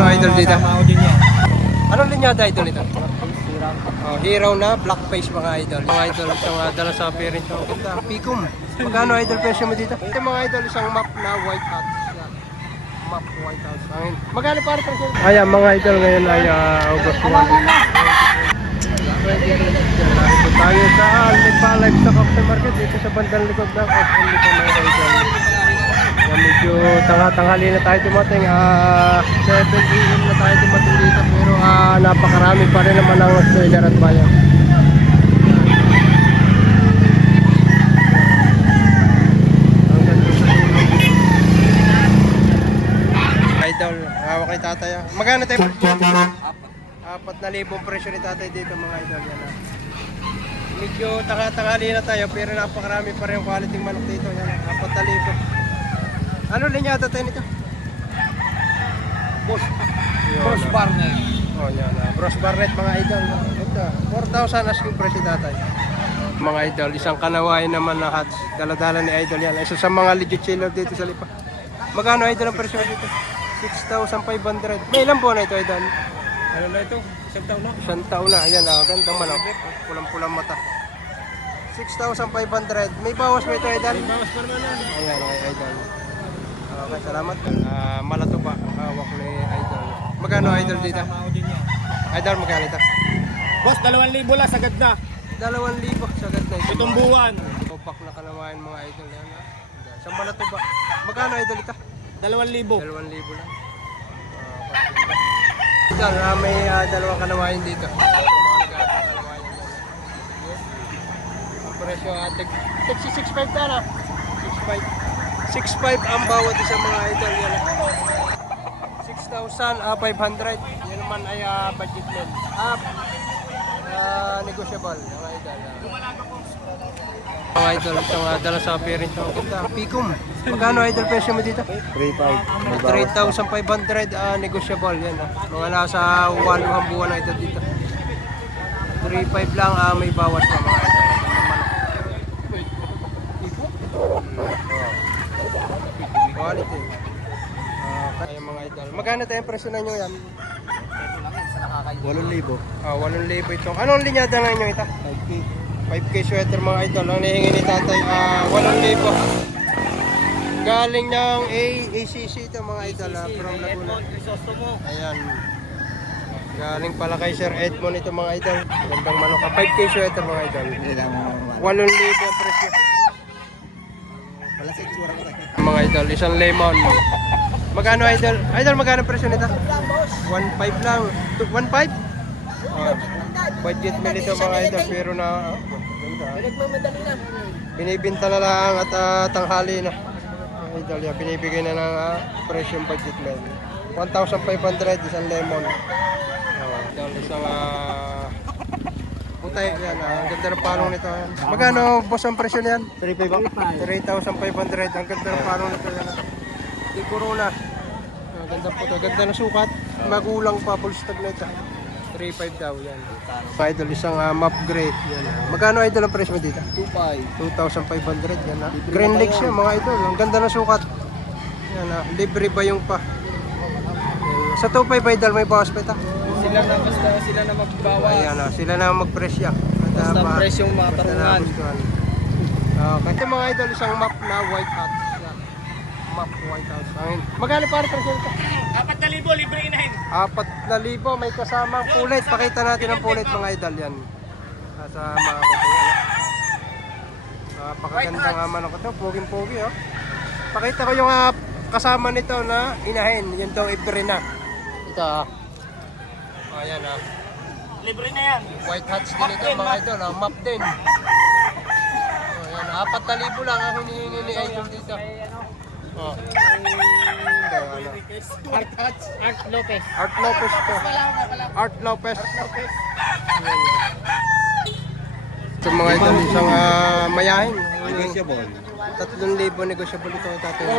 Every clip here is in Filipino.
Magkano idol dito? Kasama ko din yan. Anong linyada idol ito? Oh, hero na black face mga idol. Mga idol isang dala sa appearance ng ganda. Picum. Magkano idol presyo mo dito? Ito mga idol isang map na white hat. Map white house. Ayun. Magkano para presyo? Ayan mga idol ngayon ay August 1. Ito tayo sa Lipa Livestock Market dito sa bandang likod ng Lipa mga idol. Medyo tanghali na tayo dumating, 7 AM na tayo dumating dito pero napakarami pa rin naman ang seller at buyer. Idol, hawak ni tatay. Magkano tayo? 4,000 presyo ni tatay dito mga idol. Yan, medyo tanghali na tayo pero napakarami pa rin yung quality manok dito. Yan, 4,000. Ano linyada tayo nito? Cross Barnet. Oh, yan na. Cross Barnet mga idol. Ito, 4,000 asking price si tatay. Mga idol, isang kanawain naman na hats. Dala-dala ni idol yan. Isa sa mga legit seller dito sa Lipa. Magkano idol ang presyo dito? 6,500. May ilang buwan na ito idol? Ano na ito? Isang taon na? Isang taon na. Ayan na, gandang manok. Pulang-pulang mata. 6,500. May bawas mo ito idol? May bawas pa naman yan. Ayan, okay idol. Okay, salamat. Malato pa ang hawak ni idol. Magkano idol dito? Kasama ko din yan. Idol, magkano ito? Boss, 2,000 lang, sagad na. 2,000 sagad na ito. Itong buwan. Tupak na kalawain mga idol yan. Sa malato ba? Magkano idol ito? 2,000. 2,000 lang. Idol, may dalawang kalawain dito. Ang presyo atig 6,500 na. 6,500 ang bawat isa mga idol yan. 6,500. Yan naman ay budget loan. Negotiable mga idol. Mga idol, isang dala sa appearance ng ganda. Picum. Magkano idol presyo mo dito? 3,500 negotiable yan. Mga nasa 8 buwan na ito dito. 3,500 lang may bawas na mga idol. Quality. Kaya mga idol. Magkano tayong presyo na nyo yan? 8,000. 8,000 ito. Anong linyada na nyo ito? 5K. 5K sweater mga idol. Ang nahingi ni tatay, 8,000. Galing ng ACC ito mga idol, from Laguna. Ayan. Galing pala kay Sir Edmond ito mga idol. Gandang manok. 5K sweater mga idol. 8,000 ang presyo. Wala sa itsura ko. Mga idol, isang lemon. Magkano idol? Idol, magkano presyo nito? 1,500 lang. 1,500? Budget meal ito mga idol, pero na binibinta na lang at tanghali na. Idol, yan, binibigay na ng presyong budget meal. 1,500 isang lemon. Idol, isang putay, yan, ang ganda ng palong nito. Magkano boss ang presyo niyan? 3,500. Ang ganda ng palong nito yan. Di Corona. Ganda po ito. Ganda ng sukat. Magulang pa, full stock na ito. 3,500 daw yan. Idol, isang map gray. Yan. Magkano idol ang presyo mo dito? 2,500 yan. Green Lakes yan mga idol. Ang ganda ng sukat. Yan, libre ba yung pa? Yan. Sa 2,500 idol may bawas pa ito? Sila na magbawas. Ayan, sila na magpresya. Basta ang presyong matarungan. Okay. Ito mga idol, isang map na white hat. Map white house. Magkano para presyo ito? 4,000, libre inahin. 4,000 may kasamang pulit. Pakita natin ang pulit mga idol yan. Sa mga kutuan. Napakaganda nga manok ito. Poging-pogi oh. Pakita ko yung kasama nito na inahin. Yun itong ibrina. Ito ayan Libre na yan. white hats din ito mga idol. Map din. Ayan, 4,000 lang ang hinihingi ni idol dito. Oh. Art Lopez. Art Lopez to. Art Lopez. Ito mga idol, isang mayahin. Negotiable. 3,000 negotiable ito tatay.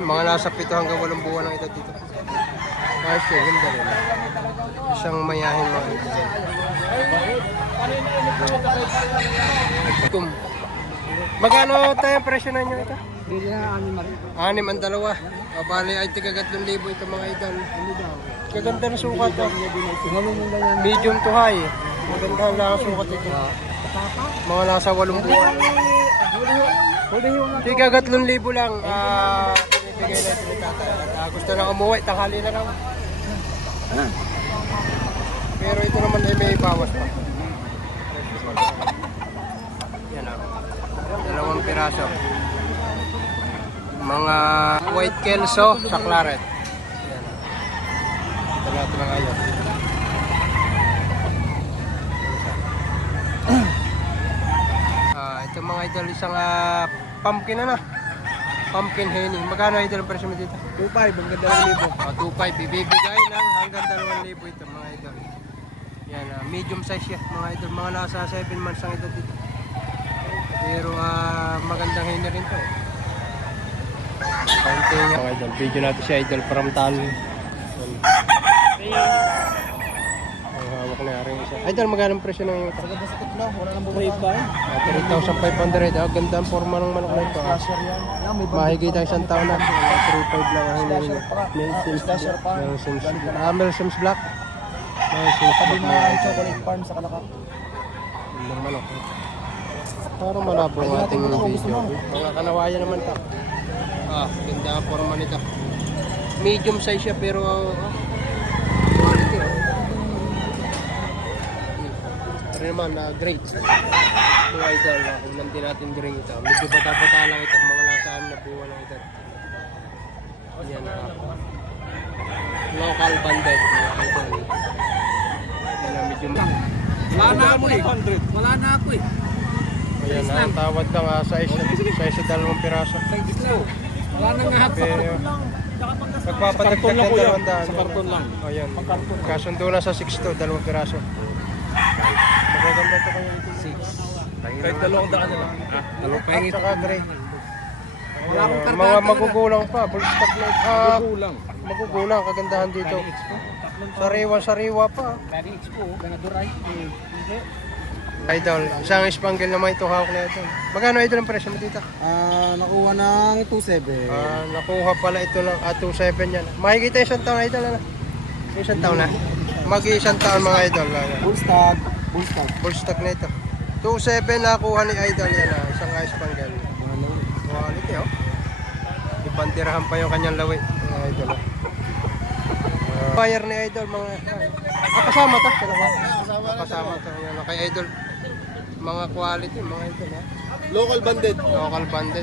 Mga nasa 7 hanggang 8 buwan lang ito dito. Ayos yun, ganda rin. Isang mayahin mga idol. Magkano tayo presyo na nyo ito? Hindi na 6 6 ang dalawa. Bali ay tiga 3,000 ito mga idol. Kaganda na sukat to. Medium to high. Maganda lang ang sukat ito. Mga nasa 8 buwan. Tiga 3,000 lang. Bigay na ito ni tatay. At, gusto na umuwi, tanghali na lang. Pero ito naman ay may bawas pa. Yan o. 2 piraso. Mga white kelso sa claret. Yan. Ito natin mga idol. Ito mga idol, isang pumpkin na. Pumpkin henny. Magkano idol ang presyo mo dito? 2.5, ang ganda ng libo. 2.5. Ibibigay lang hanggang 2,000 ito mga idol. Yan, medium size yan mga idol. Mga nasa 7 months ang edad dito. Pero magandang henny rin to. Konting mga idol. Video natin si idol from Tal. Ang hawak na rin isa. Idol, magkano ang presyo ng ito? Maganda sa tiklo, wala nang bukas. 3,500. Ganda ang forma ng manok na ito. Slasher yan. Yan, may Mahigit ang isang taon na. 3.5 lang ang hinihingi. Slasher pa. Mel Sims Black. Mel Sims Sabi Black. na chocolate farm sa Kalakak. Yung manok. Parang malabo ang ating video. Mga kanawayan naman ito. Ganda ang forma nito. Medium size siya pero quality. Pero naman great. Mga idol, kunan din natin green ito. Medyo bata-bata lang ito. Mga nasa 6 na buwan lang ito. Yan local banded. Mga idol. Yan medyo Wala na ako eh. Wala na ako eh. ayan, ang tawad lang size 2 piraso. Wala na nga ako. Pero magpapadagdag ng 200. Sa karton lang. Ayan. Kasundo na sa 6 to, 2 piraso. Magaganda ito kayo dito. 6. Kahit 200 na lang. At saka gray. Ayan, mga magugulang pa. Full stock na. Magugulang. Kagandahan dito. Sariwa pa. Dari Expo, Ganaduray. Idol, isang spangle naman ito hawak na ito. Magkano idol ang presyo mo dito? Nakuha ng 2.7. Nakuha pala ito ng 2.7 yan. Mahigit isang taon idol na. Isang taon na. Mag-isang taon mga idol. Full stock. Full stock. Full stock na ito. 2.7 nakuha ni idol yan. Isang spangle. Quality oh. Ipantirahan pa yung kanyang lawi. Mga idol. Buyer ni idol mga kasama to. Kasama to. Yan, kay idol. Mga quality mga idol ha. Local banded. Local banded.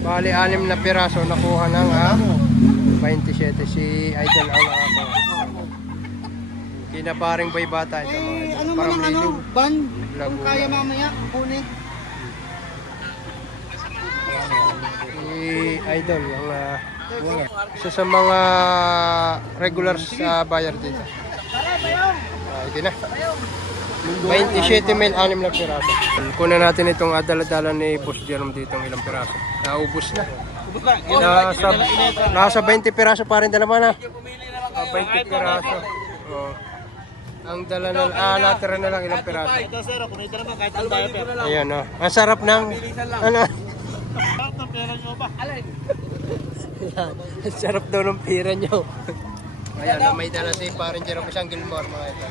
Bali 6 na piraso nakuha ng 27 si idol ang nakakuha. Kinaparing bay bata ito mga idol. Ano mo ng ban? Kung kaya mamaya, kunin. Si idol ang isa sa mga regular sa buyer dito. Ito na. 27 mil 6 na piraso. Kunan natin itong dala-dala ni Boss Jerome dito ng ilang piraso. Naubos na. Nasa 20 piraso pa rin dalawa na. 20 piraso. Ang dala na, natira na lang ilang piraso. Ayan o. Ang sarap ng, ano? Ang sarap daw ng pira nyo. Ayan, may dala si Parin Jerome isang Gilmore mga ito.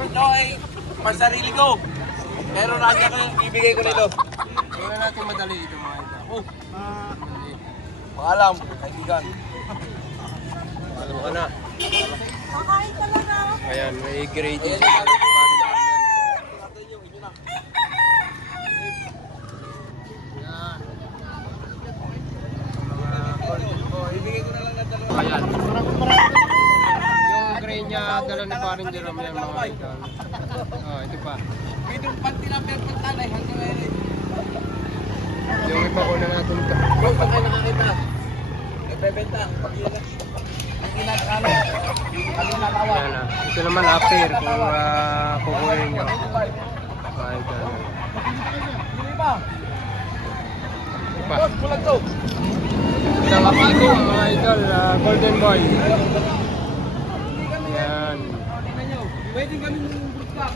Ito ay pansarili ko. Pero nandiyan ko yung ibigay ko nito. Tingnan natin madali ito mga ito. Paalam, kaibigan. Alam ka na. Ayan, may grade din. Ayan. Yung gray niya dala ni Parin Jerome yan mga idol. Ito pa. Yung iba ko na natin ito. Pag kayo nakakita, nagbebenta. Pag yun na. Ayan na. Ito naman appear kung kukunin nyo. Mga idol. Ito pa. Bulag to. Isang apigo mga idol, golden boy. Yan. Pwede kami ng group pack.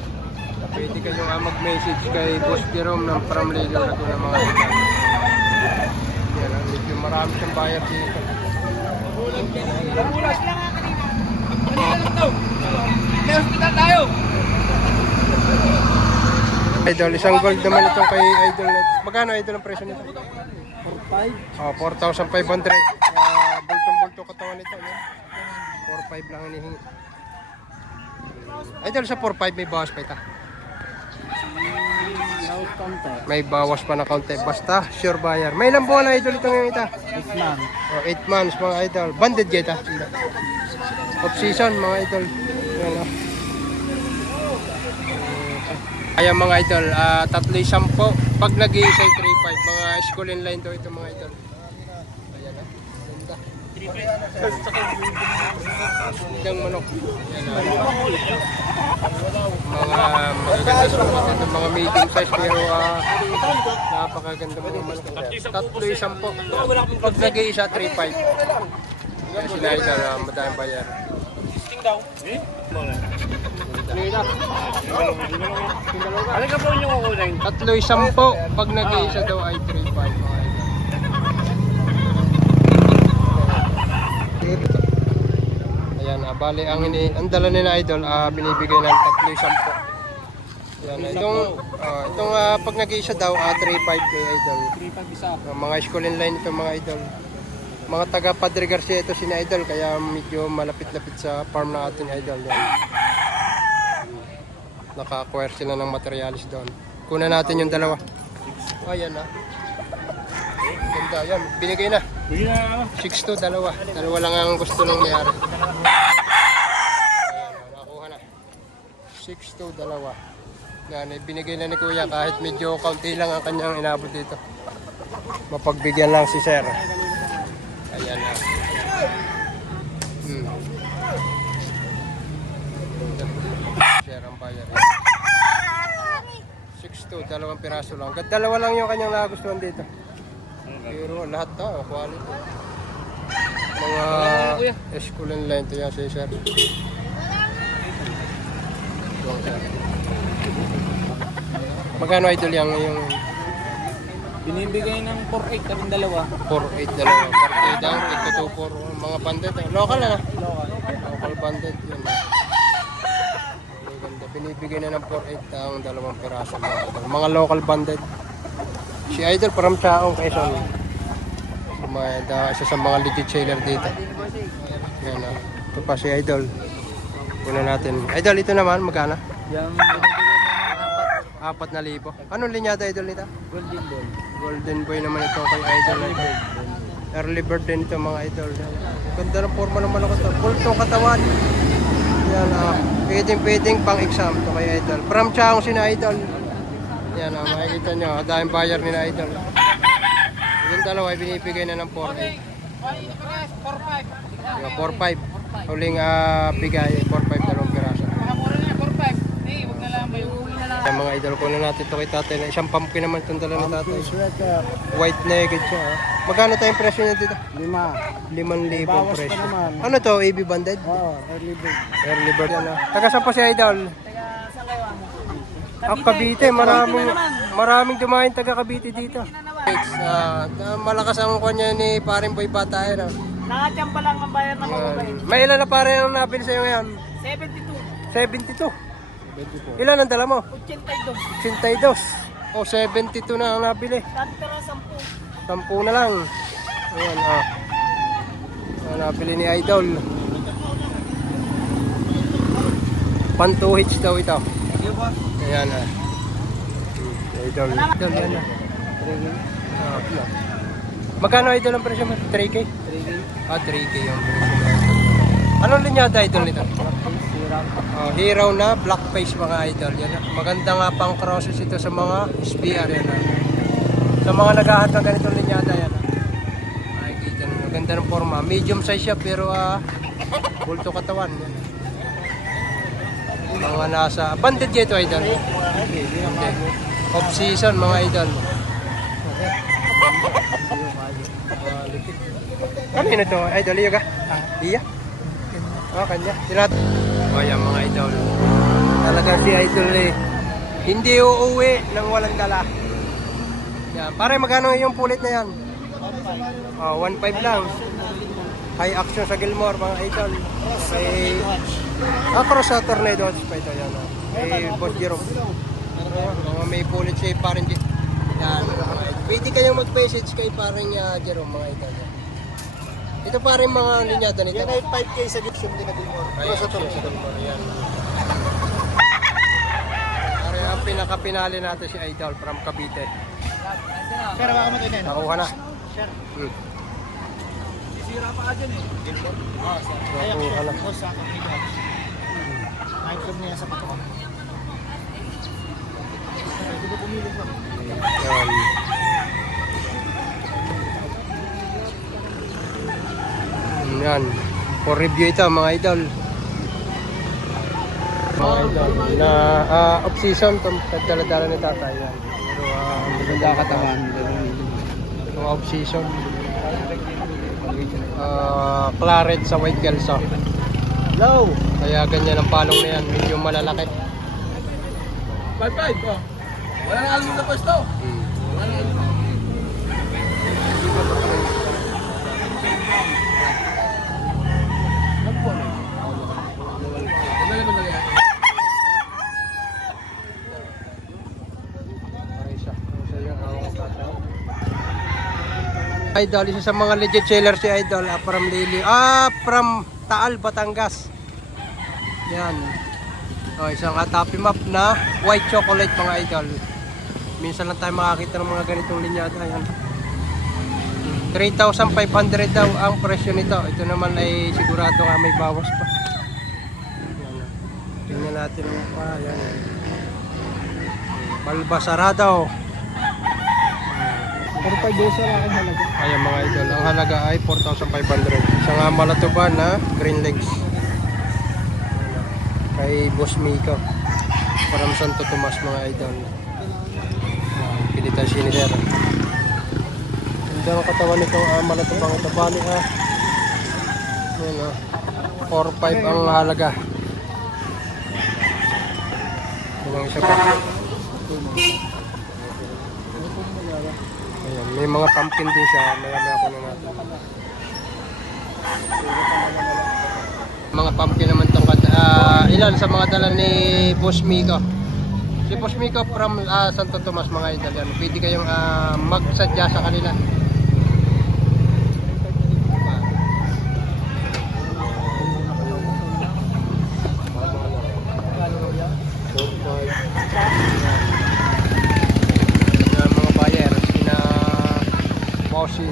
Pwede kayong mag-message kay Boss Jerome ng From Legal Laguna mga idol. Yan ang Medyo marami siyang buyer dito. May hospital tayo! Idol, isang gold naman itong kay Idol. Magkano Idol ang presyo nito? 4-5. Oh, 4,500. Bultong-bulto katawan nito. Yan. 4,500 lang hinihingi. Idol, sa 4,500 may bawas pa ito. South counter. May bawas pa na kaunti. Basta, sure buyer. May ilang buwan na Idol ito ngayon ito? 8 man. Oh, 8 months mga Idol. Banded kita. Off season mga Idol. Yan oh. Ayan mga Idol, 3,10. Pag nag-iisay 3,500. Mga school in line to ito mga Idol. Ayan oh. Ganda. Gandang manok. Ayan oh. Mga magaganda sukat ito, mga medium size pero napakaganda mga manok. 3,10. Pag nag-iisa 3,500. Kaya sinahita na madaming bayar. Ano ka po yung kukunin? 3,10. Pag nag-iisa daw ay 3,500. Ayan, bali ang dala ni na Idol, binibigay ng 3,10. Ayan, itong pag nag-iisa daw, 3,500 kay Idol. 3-5 isa. Mga school in line ito mga Idol. Mga taga Padre Garcia ito si Idol, kaya medyo malapit-lapit sa farm ng ating Idol. Yan. Naka-acquire sila ng materialis doon. Kunan natin yung dalawa. Ayan na. Ganda, yan. Binigay na. Bigyan na. 6 to, dalawa. Dalawa lang ang gusto ng mayari. Ayan, nakuha na. 6 to, dalawa. Yan, binigay na ni Kuya kahit medyo kaunti lang ang kanyang inabot dito. Mapagbigyan lang si Sir. Ayan na. Sir ang bayar. 6 to, dalawang piraso lang. Dalawa lang yung kanyang nagustuhan dito. Pero lahat quality. Mga school and line to yan si Sir. Magkano Idol yung Binibigay ng 4-8 kaming dalawa. 4,800 dalawa. Partidang, tigto 2,400. Mga banded. Local na. Local banded. Yun na. Ganda. Binibigay na ng 4,800 ang dalawang piraso. Mga local banded. Si Idol from Chaong, Quezon. Isa sa mga legit seller dito. Yan na. Ito pa si Idol. Una natin. Idol, ito naman. Magkano? Yung binibigay ng 4,000. Anong linyada Idol nito? golden ball. Golden boy naman ito kay Idol. Early bird din ito mga Idol. Ganda ng forma ng manok ito. Pultong katawan. Yan pwedeng pang exam to kay Idol. From Chaong si na Idol. Yan makikita nyo. Dahil buyer ni na Idol. Yung dalawa ay binibigay na ng 4,800. 4,500. Huling bigay 4,500 dalawang piraso. Yung mga Idol ko na natin ito kay tatay na isang pumpkin naman itong dala ng tatay. White naked siya. Magkano tayong presyo niya dito? 5,000 ang presyo. Ano to? AB banded? Oo, early bird. Early bird yan Taga saan pa si Idol? Cavite. Maraming dumahin taga Cavite dito. Malakas ang kanya ni Paring Boy Bata. Nakacham pa lang ang bayar ng mobile. May ilan na pare ang nabili sa'yo ngayon? 72. 72. Ilan ang dala mo? 82. 82. O 72 na ang nabili. Pero 10. 10 na lang. Ayan nabili ni Idol. Pantuhits daw ito. Ayan Idol. Idol yan Magkano Idol ang presyo mo? 3K? 3K yung presyo mo. Anong linyada Idol nito? Hero na black face mga Idol. Yan maganda nga pang crosses ito sa mga SBR yan Sa mga naghahat ng ganitong linyada yan makikita nyo. Maganda ng forma. Medium size siya pero bulto katawan. Yan. Mga nasa banded dito Idol. Okay. Off season mga Idol. Kanino to? Idol, iyo ka? Iya? Kanya. Ayan mga Idol. Talaga si Idol hindi uuwi nang walang dala. Yan. Pare, magkano yung pulit na yan? 1.5 lang. High action sa Gilmore, mga idol. Kay cross sa Tornado pa ito yan. Kay Boss Jerome. May bullet shape pa rin. Yan. Pwede kayong mag-message kay parang Jerome, mga idol. Ito pa rin mga linyada nito. Yan ay 5K sa Gibson din na Gilmore. Cross sa Tornado. Yan. Ang pinaka-pinali natin si Idol from Cavite. Pero baka mo ito Nakuha na. Sira pa ka dyan eh. Nakuha na. Boss, sa akin niya. Item niya sa pato. Pwede ko pumili ko. Yan. Yan. For review ito mga idol. Mga idol. Na off-season itong dala-dala ni tatay. Yan. Pero maganda katawan. Yung off-season. Claret sa White Kelso. Low! Kaya ganyan ang palong na yan. Medyo malalaki. 5-5 oh. Wala nga alam na pwesto. Wala nga alam. Idol, isa sa mga legit seller si Idol from from Taal, Batangas. Yan. Isang atapi map na white chocolate mga idol. Minsan lang tayo makakita ng mga ganitong linyada. Yan. 3,500 daw ang presyo nito. Ito naman ay sigurado nga may bawas pa. Yan. Tingnan natin ang pa. Yan. Balbasarado. 45 days lang ang halaga. Ayan mga idol, ang halaga ay 4,500. Isang malatuban na green legs. Kay Boss Miko. From Santo Tomas mga idol. Pilitan sinider. Ganda ang katawan nitong malatubang ito. Bali Ayan 4,500 ang halaga. Ilang isa pa. Ayan, may mga pumpkin din siya. Maya-maya ko na natin. Mga pumpkin naman itong ilan sa mga dala ni Boss Miko. Si Boss Miko from Santo Tomas mga idol. Yan. Pwede kayong magsadya sa kanila. Mga buyer na bossing.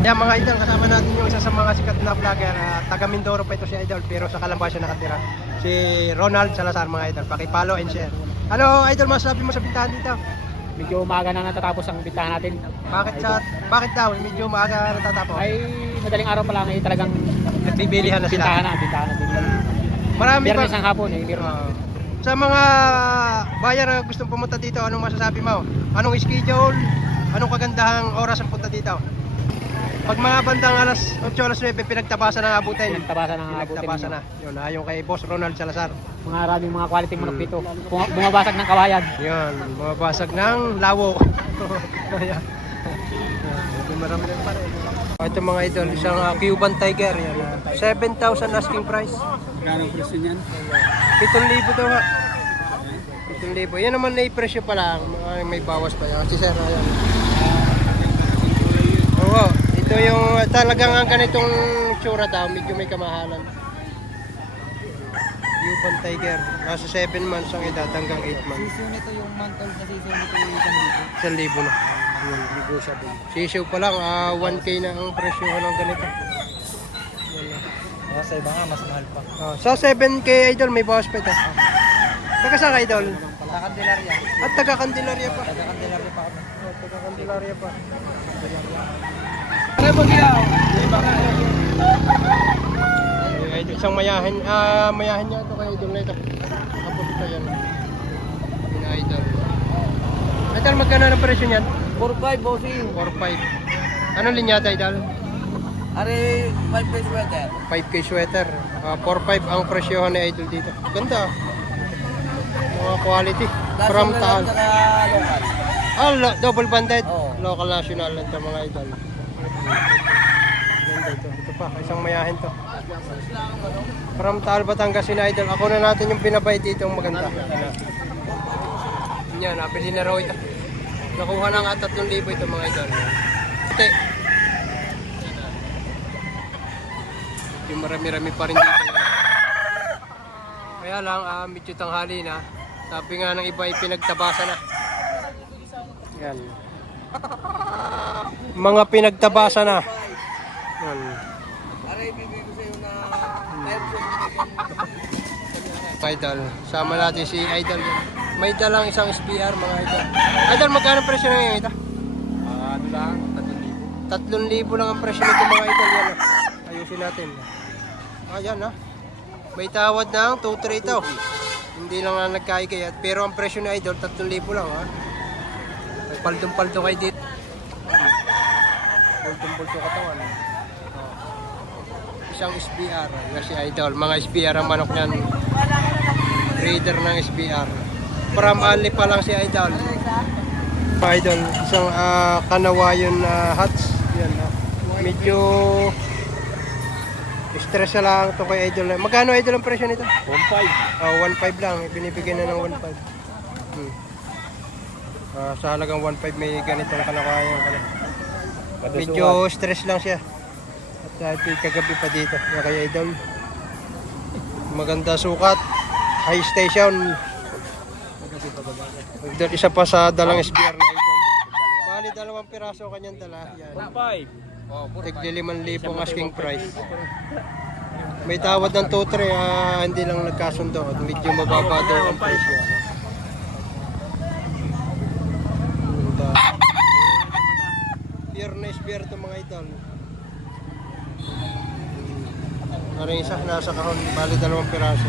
Yan mga idol, kasama natin yung isa sa mga sikat na vlogger. Taga Mindoro pa ito si Idol, pero sa Calamba siya nakatira. Si Ronald Salazar mga idol. Paki-follow and share. Hello Idol, masasabi mo sa bintahan dito? Medyo umaga na natatapos ang bintahan natin. Bakit daw? Medyo maaga natatapos. Ay, madaling araw pa lang ay talagang Nagbibilihan na sila. bintahan na din. Marami pa. Biyernes ang hapon eh. Sa mga buyer na gustong pumunta dito, anong masasabi mo? Anong schedule? Anong kagandahang oras ang punta dito? Pag mga bandang alas 8, alas 9, pinagtabasan na abutin. Pinagtabasan na. Yun, yung kay Boss Ronald Salazar. Maraming mga quality manok dito. Bumabasag ng kawayan. Yun, bumabasag ng lawo. Ayan. Marami rin pa rin. Ito mga idol, isang Cuban Tiger. Yan, 7,000 asking price. Magkano presyo niyan? 7,000 daw nga. 7,000. Yan naman na presyo pa lang. May bawas pa yan. Si Sir, ayan. Oo, ito yung talagang ang ganitong tsura daw. Medyo may kamahalan. Cuban Tiger. Nasa 7 months ang edad hanggang 8 months. Sisiw nito yung month old na sisiw nito yung 1,000 na. Yun, negotiable. Sisiw pa lang, 1K na ang presyo ng ganito. Sa iba nga, mas mahal pa. Sa 7K idol, may bawas pa ito. Taga saan ka idol? Sa Candelaria. At taga Candelaria pa. Sa Candelaria pa kami. Taga Candelaria pa. Ano ba kaya? Ay, idol, isang mayahin niya ito kay idol na ito. Kapag ito yan. Yung idol. Idol, magkano ng presyo niyan? 4-5 bossing. 4,500. Anong linyata idol? Are 5 pesos sweater. 5K sweater. 4,500 ang presyohan ni idol dito. Ganda. Mga quality. From Taal. Saka local. Double banded. Oo. Local national lang ito mga idol. Ganda ito. Ito pa, isang mayahin to. From Taal, Batangas si idol. Ako na natin yung binabay dito ang maganda. Yan, nabili na raw ito. Nakuha na nga 3,000 ito mga idol. Ate. Yung marami-rami pa rin dito. Kaya lang, medyo tanghali na. Sabi nga ng iba ay pinagtabasa na. Yan. Mga pinagtabasa na. Yan. Aray, bibigay ko sa'yo na Idol. Sama natin si Idol. May dalang isang SBR mga Idol. Idol, magkano presyo na ngayon ito? ano lang, 3,000 lang ang presyo nito mga Idol. Yan. Ayusin natin. Ayan ha. May tawad ng 2,300 ito. Hindi lang na nagkaigay. Pero ang presyo ni Idol, 3,000 lang ha. Paldong-paldo kayo dito. Paldong-paldo katawan. Isang SBR. Nga si Idol. Mga SBR ang manok niyan. Breeder ng SBR. From Ali pa lang si Idol. Idol, isang Kanawayon hats. Yan ha. Medyo stress na lang ito kay Idol. Magkano Idol ang presyo nito? 1.5. Oh, 1.5 lang. Binibigyan na ng 1.5. Sa halagang 1.5 may ganitong Kanawayon. Medyo stress lang siya. At kagabi pa dito. Yan kay Idol. Maganda sukat. High station. Idol, isa pa sa dalang SBR na Idol. Bali, 2 piraso kanyang dala. Yan. 1.5. Tigli 5,000 ang asking price. May tawad ng 2-3, hindi lang nagkasundo at medyo mababa daw ang presyo. Pure na SBR ito mga Idol. Parang isa nasa kahon, bali 2 piraso.